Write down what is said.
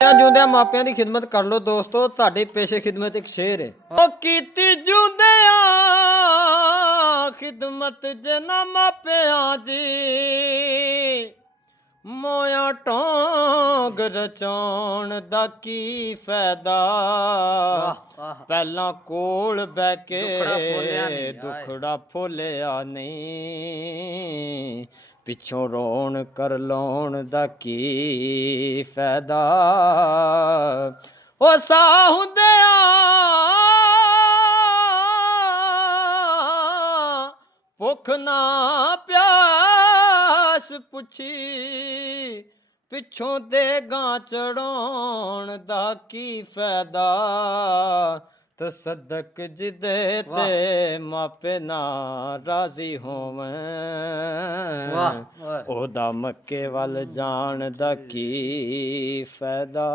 ਜੂੰਦਿਆਂ ਮਾਪਿਆਂ ਦੀ ਖਿਦਮਤ ਕਰ ਲੋ ਦੋਸਤੋ। ਤੁਹਾਡੇ ਪੇਸ਼ੇ ਖਿਦਮਤ ਇੱਕ ਸ਼ੇਰ ਹੈ। ਉਹ ਕੀਤੀ ਜੂੰਦਿਆਂ ਖਿਦਮਤ ਜਨਾ ਮਾਪਿਆਂ ਦੀ, ਮੋਇਆ ਢੋਂਗ ਰਚਾਉਣ ਦਾ ਕੀ ਫਾਇਦਾ। ਪਹਿਲਾਂ ਕੋਲ ਬਹਿ ਕੇ ਦੁਖੜਾ ਫੋਲਿਆ ਨਹੀਂ, ਪਿੱਛੋਂ ਰੋਣ ਕਰ ਲਾਉਣ ਦਾ ਕੀ ਫਾਇਦਾ। ਉਹ ਸਾਹ ਹੁੰਦਿਆਂ ਭੁੱਖ ਨਾ ਪਿਆਸ ਪੁੱਛੀ, ਪਿੱਛੋਂ ਦੇਗਾਂ ਚੜਾਉਣ ਦਾ ਕੀ ਫਾਇਦਾ। ਤਸੱਦਕ ਜਿਹਦੇ ਤੇ ਮਾਪੇ ਨਾ ਰਾਜ਼ੀ ਹੋਵਣ, ਉਹਦਾ ਮੱਕੇ ਵੱਲ ਜਾਣ ਦਾ ਕੀ ਫਾਇਦਾ।